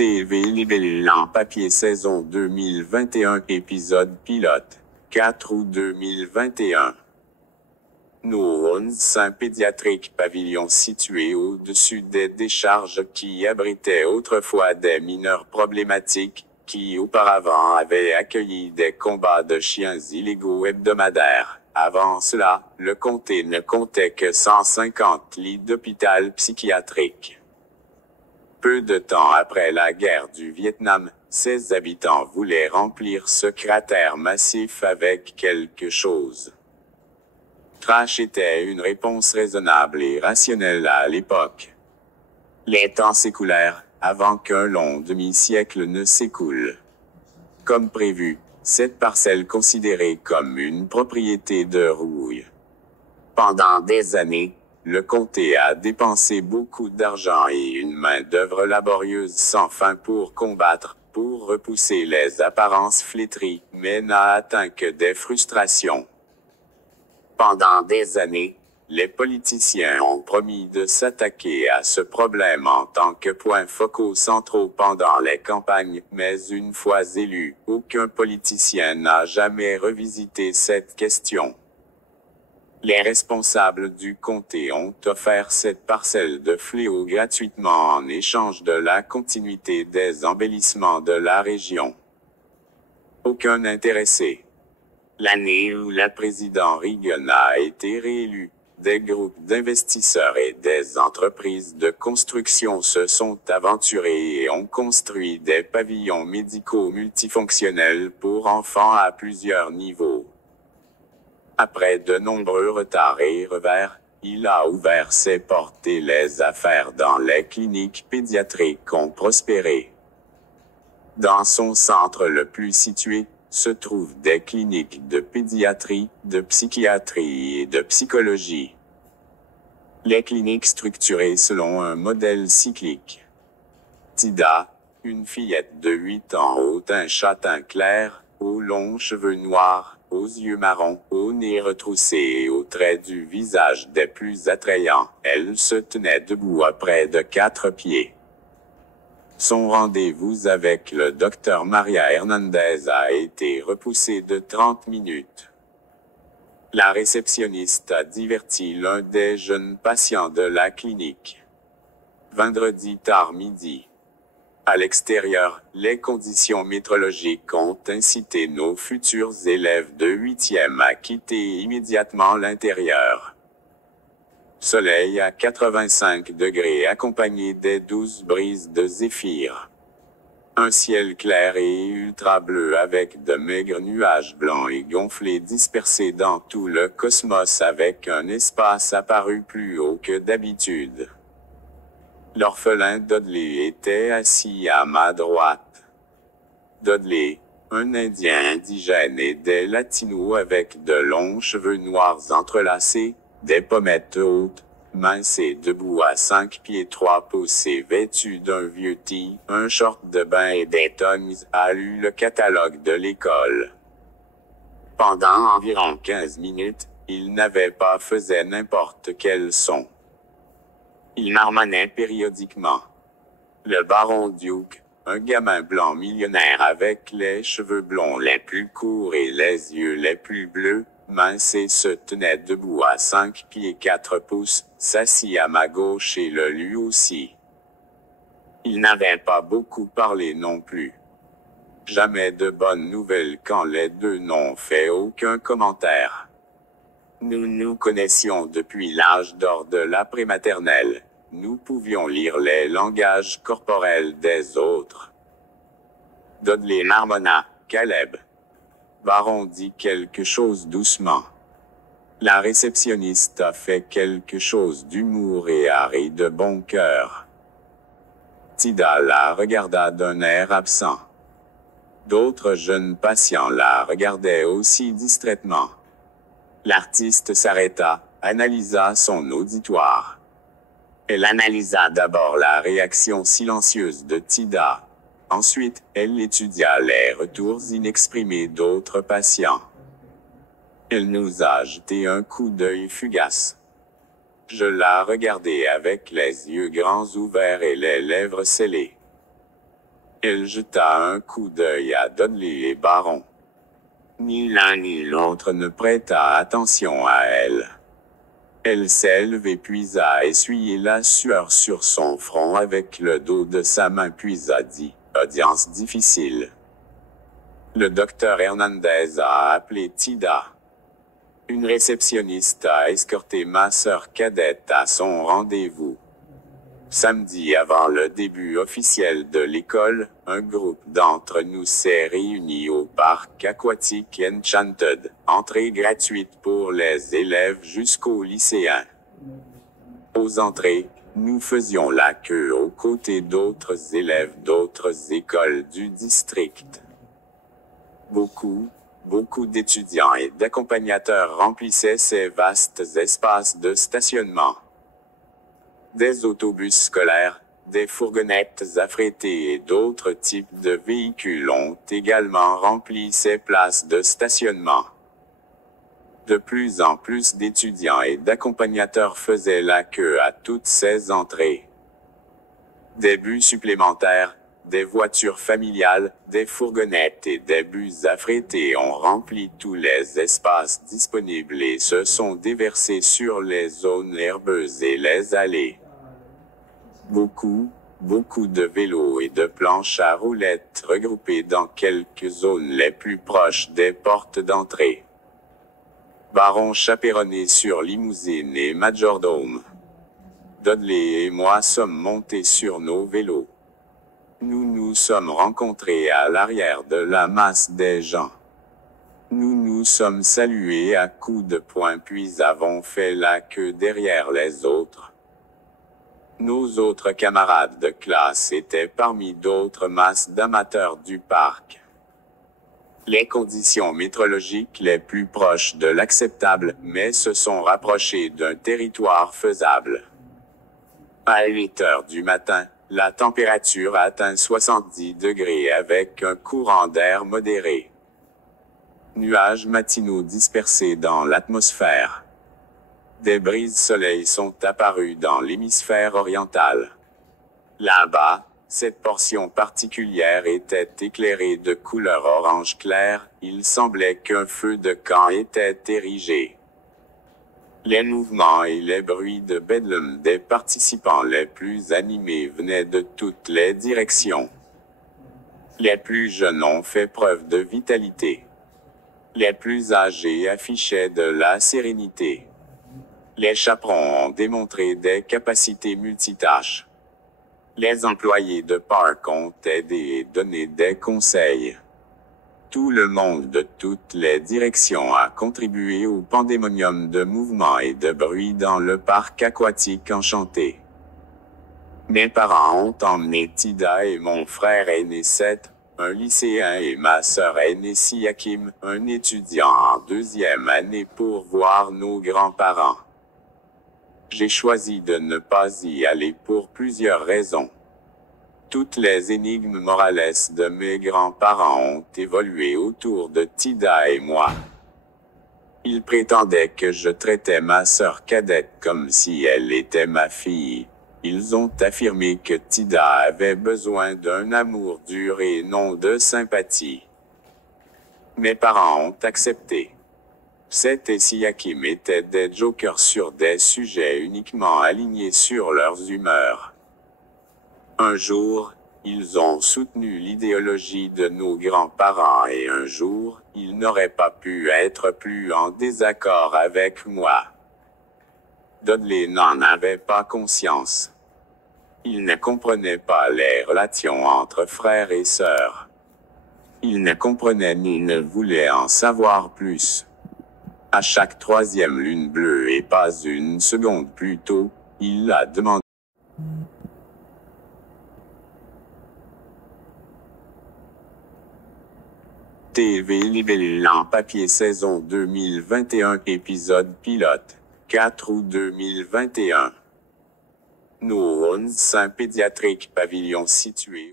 TV en papier saison 2021 épisode pilote 4 août 2021. Nos sein pédiatrique pavillon situé au-dessus des décharges qui abritaient autrefois des mineurs problématiques, qui auparavant avaient accueilli des combats de chiens illégaux hebdomadaires. Avant cela, le comté ne comptait que 150 lits d'hôpital psychiatrique. Peu de temps après la guerre du Vietnam, ses habitants voulaient remplir ce cratère massif avec quelque chose. Trash était une réponse raisonnable et rationnelle à l'époque. Les temps s'écoulèrent, avant qu'un long demi-siècle ne s'écoule. Comme prévu, cette parcelle considérée comme une propriété de rouille. Pendant des années, le comté a dépensé beaucoup d'argent et une main-d'œuvre laborieuse sans fin pour combattre, pour repousser les apparences flétries, mais n'a atteint que des frustrations. Pendant des années, les politiciens ont promis de s'attaquer à ce problème en tant que points focaux centraux pendant les campagnes, mais une fois élu, aucun politicien n'a jamais revisité cette question. Les responsables du comté ont offert cette parcelle de fléau gratuitement en échange de la continuité des embellissements de la région. Aucun intéressé. L'année où le président Reagan a été réélu, des groupes d'investisseurs et des entreprises de construction se sont aventurés et ont construit des pavillons médicaux multifonctionnels pour enfants à plusieurs niveaux. Après de nombreux retards et revers, il a ouvert ses portes et les affaires dans les cliniques pédiatriques ont prospéré. Dans son centre le plus situé, se trouvent des cliniques de pédiatrie, de psychiatrie et de psychologie. Les cliniques structurées selon un modèle cyclique. Tida, une fillette de 8 ans au teint châtain clair, aux longs cheveux noirs, aux yeux marrons, au nez retroussé et aux traits du visage des plus attrayants, elle se tenait debout à près de 4 pieds. Son rendez-vous avec le docteur Maria Hernandez a été repoussé de 30 minutes. La réceptionniste a diverti l'un des jeunes patients de la clinique. Vendredi tard midi. À l'extérieur, les conditions météorologiques ont incité nos futurs élèves de 8e à quitter immédiatement l'intérieur. Soleil à 85 degrés accompagné des douces brises de zéphyr. Un ciel clair et ultra bleu avec de maigres nuages blancs et gonflés dispersés dans tout le cosmos avec un espace apparu plus haut que d'habitude. L'orphelin Dudley était assis à ma droite. Dudley, un Indien indigène et des latinos avec de longs cheveux noirs entrelacés, des pommettes hautes, minces et debout à 5 pieds 3 pouces et vêtu d'un vieux tee, un short de bain et des tongs, a lu le catalogue de l'école. Pendant environ 15 minutes, il n'avait pas fait n'importe quel son. Il marmonnait périodiquement. Le baron Duke, un gamin blanc millionnaire avec les cheveux blonds les plus courts et les yeux les plus bleus, mince et se tenait debout à 5 pieds 4 pouces, s'assit à ma gauche et le lut aussi. Il n'avait pas beaucoup parlé non plus. Jamais de bonnes nouvelles quand les deux n'ont fait aucun commentaire. Nous nous connaissions depuis l'âge d'or de la prématernelle. Nous pouvions lire les langages corporels des autres. Dudley marmonna, Caleb. Baron dit quelque chose doucement. La réceptionniste a fait quelque chose d'humour et a ri de bon cœur. Tida la regarda d'un air absent. D'autres jeunes patients la regardaient aussi distraitement. L'artiste s'arrêta, analysa son auditoire. Elle analysa d'abord la réaction silencieuse de Tida. Ensuite, elle étudia les retours inexprimés d'autres patients. Elle nous a jeté un coup d'œil fugace. Je la regardai avec les yeux grands ouverts et les lèvres scellées. Elle jeta un coup d'œil à Dudley et Baron. Ni l'un ni l'autre ne prêta attention à elle. Elle s'est levée puis a essuyé la sueur sur son front avec le dos de sa main puis a dit, « Audience difficile. » Le docteur Hernandez a appelé Tida. Une réceptionniste a escorté ma sœur cadette à son rendez-vous. Samedi avant le début officiel de l'école, un groupe d'entre nous s'est réuni au parc aquatique Enchanted, entrée gratuite pour les élèves jusqu'aux lycéens. Aux entrées, nous faisions la queue aux côtés d'autres élèves d'autres écoles du district. Beaucoup d'étudiants et d'accompagnateurs remplissaient ces vastes espaces de stationnement. Des autobus scolaires, des fourgonnettes affrétées et d'autres types de véhicules ont également rempli ces places de stationnement. De plus en plus d'étudiants et d'accompagnateurs faisaient la queue à toutes ces entrées. Des bus supplémentaires, des voitures familiales, des fourgonnettes et des bus affrétés ont rempli tous les espaces disponibles et se sont déversés sur les zones herbeuses et les allées. Beaucoup de vélos et de planches à roulettes regroupés dans quelques zones les plus proches des portes d'entrée. Baron chaperonné sur limousine et majordome. Dudley et moi sommes montés sur nos vélos. Nous nous sommes rencontrés à l'arrière de la masse des gens. Nous nous sommes salués à coups de poing puis avons fait la queue derrière les autres. Nos autres camarades de classe étaient parmi d'autres masses d'amateurs du parc. Les conditions météorologiques les plus proches de l'acceptable, mais se sont rapprochées d'un territoire faisable. À 8 heures du matin, la température atteint 70 degrés avec un courant d'air modéré. Nuages matinaux dispersés dans l'atmosphère. Des brises-soleil sont apparues dans l'hémisphère oriental. Là-bas, cette portion particulière était éclairée de couleur orange clair, il semblait qu'un feu de camp était érigé. Les mouvements et les bruits de bedlam des participants les plus animés venaient de toutes les directions. Les plus jeunes ont fait preuve de vitalité. Les plus âgés affichaient de la sérénité. Les chaperons ont démontré des capacités multitâches. Les employés de parc ont aidé et donné des conseils. Tout le monde de toutes les directions a contribué au pandémonium de mouvements et de bruit dans le parc aquatique enchanté. Mes parents ont emmené Tida et mon frère aîné Seth, un lycéen et ma sœur aînée Siakim, un étudiant en 2e année pour voir nos grands-parents. J'ai choisi de ne pas y aller pour plusieurs raisons. Toutes les énigmes morales de mes grands-parents ont évolué autour de Tida et moi. Ils prétendaient que je traitais ma sœur cadette comme si elle était ma fille. Ils ont affirmé que Tida avait besoin d'un amour dur et non de sympathie. Mes parents ont accepté. Seth et Siakim étaient des jokers sur des sujets uniquement alignés sur leurs humeurs. Un jour, ils ont soutenu l'idéologie de nos grands-parents et un jour, ils n'auraient pas pu être plus en désaccord avec moi. Dudley n'en avait pas conscience. Il ne comprenait pas les relations entre frères et sœurs. Il ne comprenait ni ne voulait en savoir plus. À chaque 3e lune bleue et pas une seconde plus tôt, il a demandé. TV libellé en papier saison 2021 épisode pilote, 4 août 2021. Nos 11 pédiatriques pavillons situés